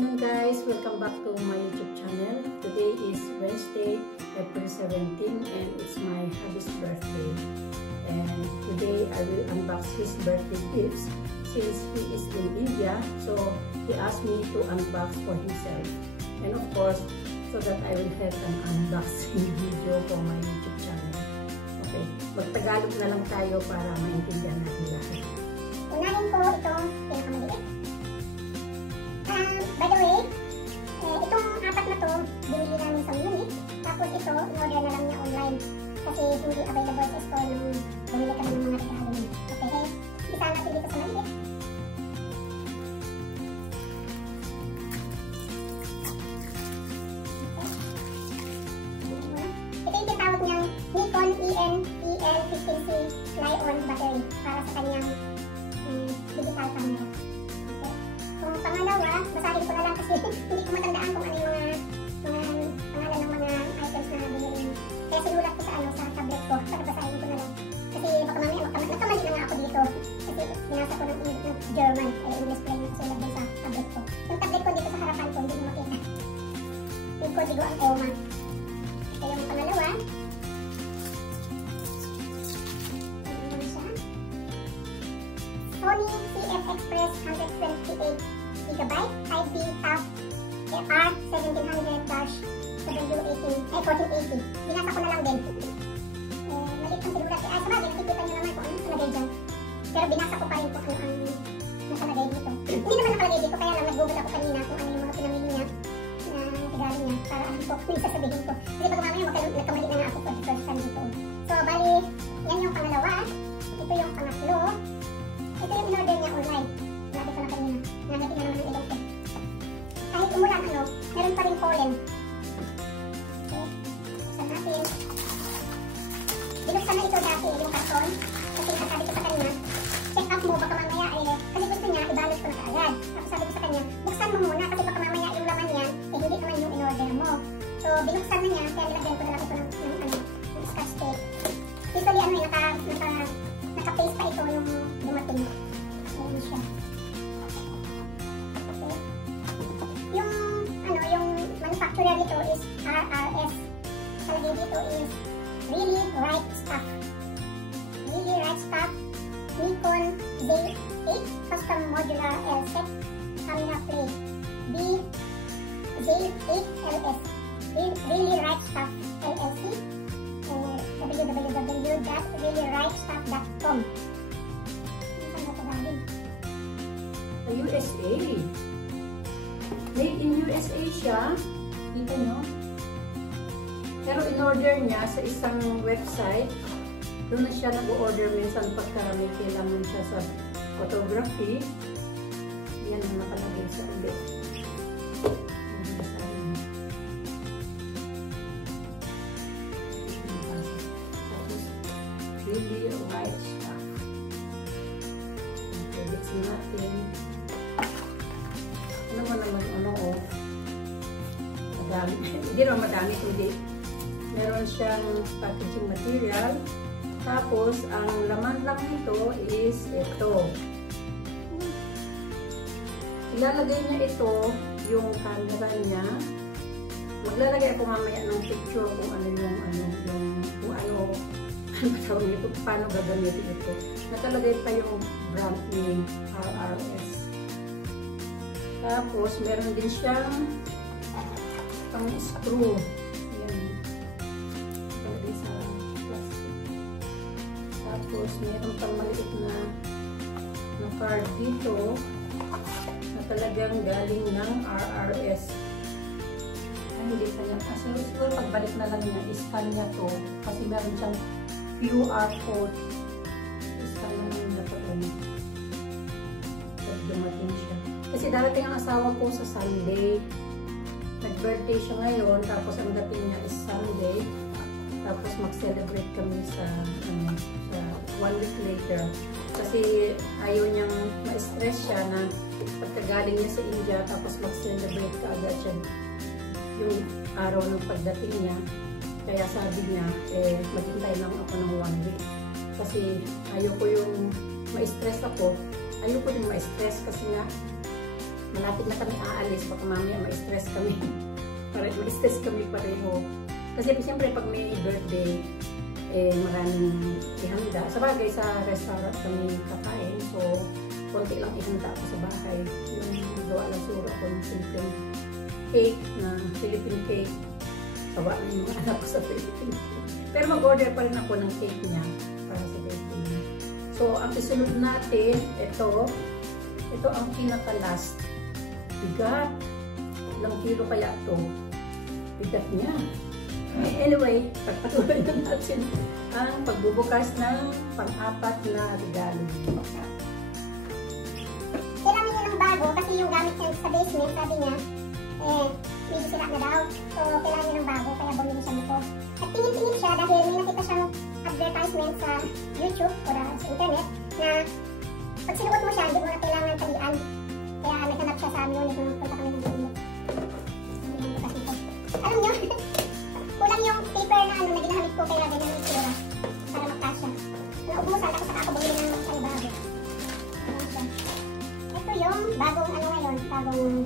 afternoon guys, welcome back to my YouTube channel. Today is Wednesday, April 17 and it's my hubby's birthday. And today I will unbox his birthday gifts since he is in India. So he asked me to unbox for himself. And of course, so that I will have an unboxing video for my YouTube channel. Okay, magtagalog na lang tayo para maintindihan natin lahat. Unahin ko itong pinakamaliit. By the way, itong apat na to, binili namin sa Munich. Tapos ito, in-order na lang niya online. Kasi hindi available sa store nung bumili kami ng mga regalo niya. Okay, isa natin dito sa maliit. Ito yung tinatawag niyang Nikon EL15C Fly-On battery para sa kanyang digital camera. Kung pangalawa, basahin ko na lang kasi hindi ko matandaan kung ano yung mga pangalan ng mga items na binili. Kaya sinulat ko sa tablet ko. Para basahin ko na lang. Kasi baka mamaya nagkamali na nga ako dito. Kasi binasa ko ng German. English pa yung nasulat din sa tablet ko. Yung tablet ko dito sa harapan ko, hindi mo makita. Yung kodigo ang EOMA. Kaya yung pangalawa, Sony CF Express 128GB 5B TAF R1700-W1480. Binasa ko na lang din. Maliit ang sinulat. Sabagay, nakikita nyo naman kung ano nakalagay dyan. Pero binasa ko pa rin kung ano ang nakalagay dito. Hindi naman nakalagay dito, kaya lang nag-google ako kanina kung ano yung mga pinamili niya na regalo niya para alam ko kung yung sasabihin ko. Kasi pag mamaya nagkamali na nga ako for the first time dito. So, bali, yan yung pangalawa. Ito yung pangatlo. Ito yung in-order niya online. Nabi ko na kanina. Nangatin na naman ng ilong ko. Kahit umulan, meron pa rin pollen. Okay. Buksan natin. Binuksan na ito dati yung karton. Kasi sabi ko sa kanya, check up mo, baka mamaya kasi gusto niya, ibalot ko na kaagad. Tapos sabi ko sa kanya, buksan mo muna kasi baka mamaya yung laman niya, hindi naman yung in-order mo. So, binuksan na niya, kaya nilagyan ko na lang ito ng scotch tape. Usually, naka-paste pa ito yung dumating. Ayan siya. Okay. Yung manufacturer nito is RRS. Talagay dito is Really Right Stuff. Really Right Stuff. Nikon Z8 Custom Modular L-Set Camera Plate. Z8LS. Really Right Stuff LLC. www.reallyrightstuff.com. Saan ba ito galing? Sa USA. Made in USA siya. Kita nyo? Pero in-order niya sa isang website. Doon na siya nag-order minsan pagka may kailangan siya sa photography. Yan ang nakalagay sa ulit. Really Right Stuff. Okay, let's natin. Ano mo naman, madami. Hindi naman madami, kundi meron siyang packaging material. Tapos, ang laman lang nito is ito. Ilalagay niya ito, yung camera niya. Maglalagay ako mamaya ng picture kung ano paano gagamitin ito. Nakalagay pa yung brand name, RRS. Tapos, meron din siyang pang-screw. Ayan. Nakalagay sa plastic. Tapos, meron pang maliit na card dito na talagang galing ng RRS. Ay, hindi pa yan. Siguro pagbalik na lang niya, iscan niya to. Kasi meron siyang QR code. Iscan na lang niya to. Pag dumating siya. Kasi darating ang asawa ko sa Sunday. Nag-birthday siya ngayon. Tapos ang dating niya is Sunday. Tapos mag-celebrate kami sa 1 week later. Kasi ayaw niyang ma-stress siya na pagkagaling niya sa India. Tapos mag-celebrate ka agad siya yung araw ng pagdating niya. Kaya sabi niya, maghintay lang ako ng 1 week. Kasi ayoko yung ma-stress ako. Ayoko din ma-stress kasi nga malapit na kami aalis, baka mamaya ma-stress kami. Ma-stress kami pareho. Kasi siyempre pag may birthday, maraming ihanda. Sa bagay, sa restaurant kami kakain. So, konti lang ihanda ako sa bahay. Yung gawa lang suro ko ng simpleng cake na Philippine cake. Sawa na yung mga anak ko sa Philippine cake. Pero mag-order pa rin ako ng cake niya para sa birthday niya. So, ang isunod natin, ito ang pinaka-last. Bigat. Ilang kilo kaya ito? Bigat niya. Anyway, pagpatuloy na natin ang pagbubukas ng pang-apat na regalo. Kailangan niya ng bago kasi yung gamit niya sa basement, sabi niya, medyo sira na daw. So, kailangan niya ng bago, kaya bumili siya nito. At tingin-tingin siya dahil may nakita siyang advertisement sa YouTube o sa internet na pag sinuot mo siya, hindi mo na kailangan talian. Kaya naghanap siya sa amin nung punta kami ng Bumili. Alam niyo, kulang yung paper na na ginamit ko kaya ganyan yung sura para magkasya. Naubusan, tapos saka ako bumili ng panibago. Ito yung bagong ngayon, bagong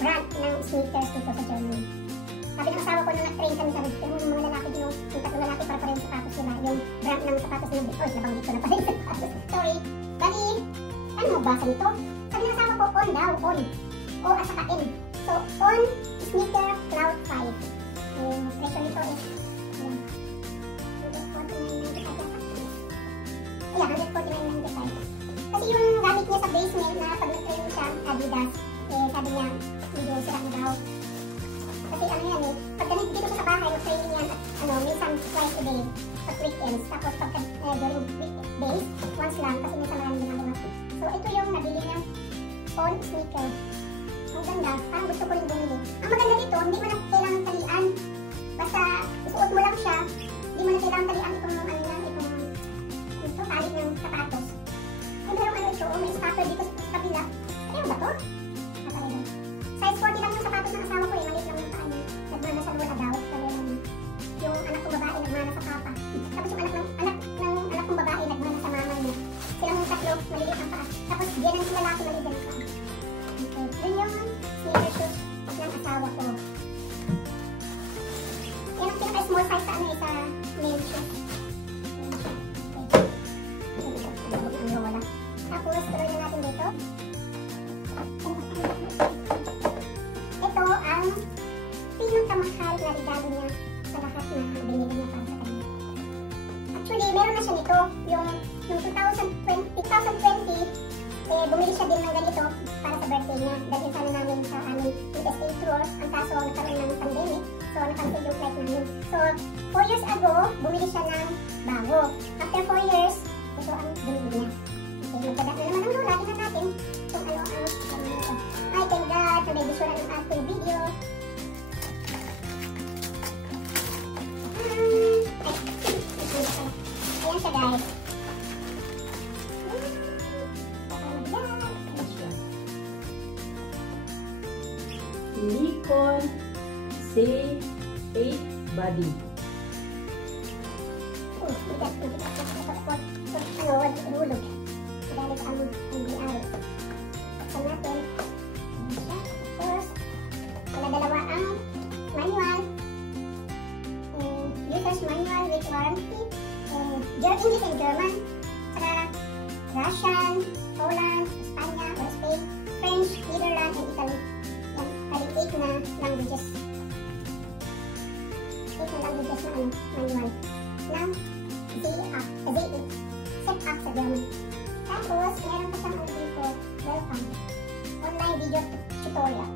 brand ng sneakers dito sa Germany. Sabi ng asawa ko na nag-train kami sa yung mga lalaki yung tatlong lalaki para pareho sapatos nila. Yung brand ng sapatos ng Bitcoin, nabanggit ko na pareho sapatos. Sorry. Bali, ano basa nito? Sabi ng asawa ko, on daw, on. O at saka in. So, on sneaker cloud 5. Presyo nito is 149.95. Kasi yung gamit niya sa basement na pag nag-train siya, Adidas, sabi niya, medyo sira na daw. Kasi ano yan pag ganit dito sa bahay, mag-training yan at minsan twice a day, pag weekends. Tapos pag during weekdays, once lang, kasi minsan maraming ginagawa. So, ito yung nabili niya on sneaker. Ang ganda, parang gusto ko rin bumili. Ang maganda dito, hindi mo na kailangan talian. Basta isuot mo lang siya, hindi mo na kailangan talian itong tali ng sapatos. Ay, merong ito, may stopper dito sa kabila. Ano ba to? Size 40 lang yung sapatos ng asawa ko maliit lang yung paa niya. Nagmana sa lula daw, yung anak kong babae nagmana sa papa. Tapos yung anak kong babae nagmana sa mama niya. Silang yung tatlo, maliliit ang paa. Tapos yan ang lalaki, maliliit ang paa. Yun yung sneaker shoes ng asawa ko. Yan ang pinaka-small size sa sa main shoes. Tapos, tuloy na natin dito. Ito ang pinakamahal na regalo niya sa lahat na binili niya para sa kanya. Actually, meron na siya nito. Yung 2020, bumili siya din ng ganito para sa birthday niya. Dahil sana namin sa aming USA tour. Ang kaso, nagkaroon ng pandemic. So, nakancel yung flight namin. So, 4 years ago, bumili siya ng bago. After 4 years, ito ang binili niya. Okay, magkadat na naman ang lola. Tingnan natin kung ano ang ito. I thank God na may bisura ng ating video. Ayan siya guys. Nikon C8 Body. Oh, bigat. Hulog. Dahil ang may-ari. Buksan natin. Tapos, dalawa ang manual. User's manual with warranty. English and German. Saka Russian, Poland, Espanya, or Spain, French, Netherlands, and Italy. Yan, bali 8 na languages. 8 na languages na manual. Ng Z8. Set up sa German. Tapos, meron pa siyang dito, welcome. Online video tutorial.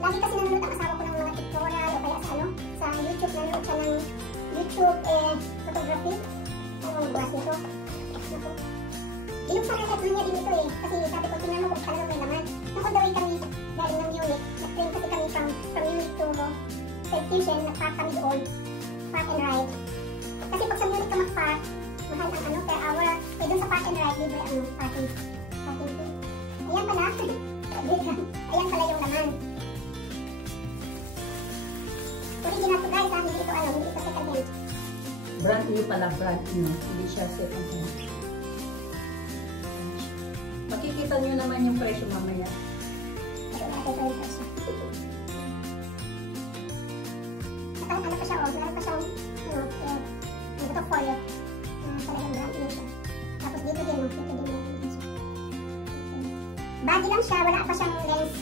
Lagi kasi nanonood ang asawa ko ng mga tutorial o kaya sa YouTube, nanonood siya ng YouTube photography. Ano ang buwas nito? Binuksan na niya din ito kasi sabi ko, tingnan mo kung talagang may laman. Nung on the way kami, galing ng Munich, nag-train kasi kami from Munich to Feldkirchen, nag-park kami doon, park and ride. Kasi pag sa Munich ka mag-park, mahal ang per hour. Kaya dun sa park and ride, libre parking fee. Ayan pala. Ayan pala yung laman. Original to guys, hindi ito hindi ito second hand. Brand new pala, brand new. Hindi siya second hand. Makikita nyo naman yung presyo mamaya. Ito yung presyo. Ano pa siya, oh. Meron pa siyang, ito folio. Talagang brand new siya. Tapos dito din, dito din meron din siya. Baggy lang siya, wala pa siyang lens.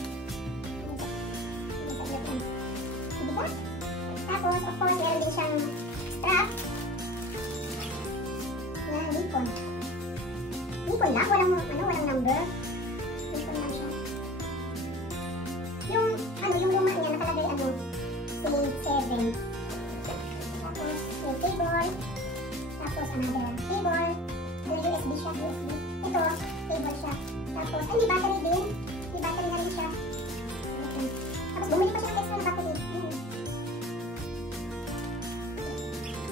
Bigat. Tapos, of course, meron din siyang strap. Na Nikon. Nikon lang, walang number. Nikon lang siya. Yung luma niya, nakalagay, Sync 7. Tapos, yung cable. Tapos, another cable. USB siya, USB. Ito, cable siya. Tapos, may battery din. May battery na rin siya. Tapos, bumili pa siya ng extra na battery.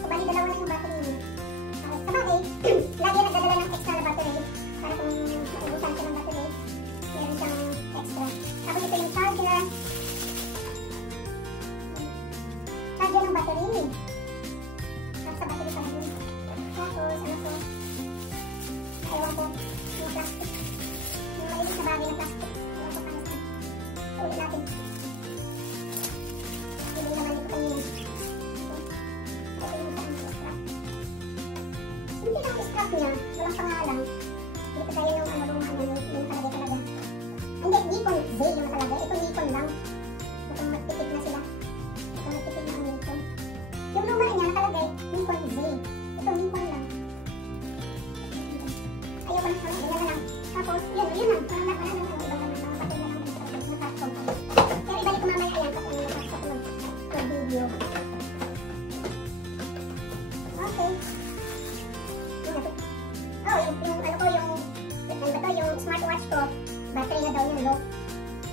So, bali, dalawa na yung battery niya. Sa bagay, lagi nagdadala ng extra na battery. Para kung naubusan siya ng battery, meron siyang extra. Tapos, ito yung charger. Charger ng battery. Tapos, sa battery pa rin. Tapos, ewan ko, yung plastic. Yung malinis na bagay na plastic. Ewan ko para saan. Ulit natin. Hindi naman ito kanina. Ito yung saan ng strap. Hindi lang yung strap niya. Walang pangalan. Hindi pa kaya yung luma niya. Yung nakalagay talaga. Hindi, Nikon Z yung nakalagay. Ito Nikon lang. Mukhang magtipid na sila. Mukhang magtipid na ang Nikon. Yung luma niya nakalagay, Nikon Z. Ito Nikon lang. Ayaw ko na sa mga lang. Tapos, yun lang. Wala na ibang naman. Mga battery na lang. Nakapag. Pero ibalik ko mamaya yan. Kasi nakapag mag-video. Okay. Yung smartwatch ko, battery na daw yung low.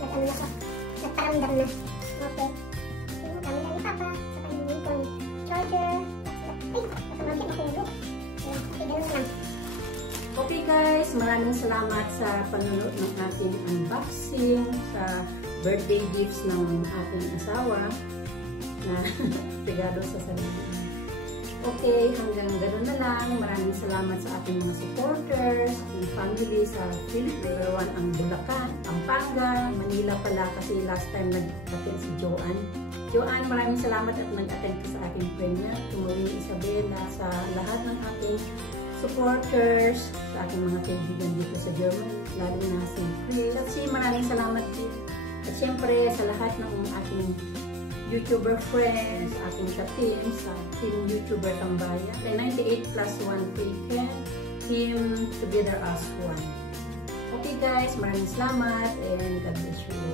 Nag-ano na siya. Nagparamdam na. Okay. Yung kami na ni Papa. Saka yung Nikon charger. Ay, nakamagin mahulog. Okay, ganun lang. Okay guys, maraming salamat sa panonood ng ating unboxing sa birthday gifts ng ating asawa na regalo sa sarili. Okay, hanggang gano'n na lang. Maraming salamat sa ating mga supporters, ating family sa Philippines. Ang Bulacan, Pampanga, Manila pala kasi last time nag-attend si Joanne. Joanne, maraming salamat at nag-attend ka sa aking premiere. Tumawin Isabela, sa lahat ng ating supporters, sa ating mga kaibigan dito sa Germany, lalo na si Chris. At maraming salamat din. At syempre sa lahat ng ating YouTuber friends, ating ka-team, sa Team YouTuber Tambayan, 98+1 Taken, Team Together as One. Okay guys, maraming salamat and God bless you.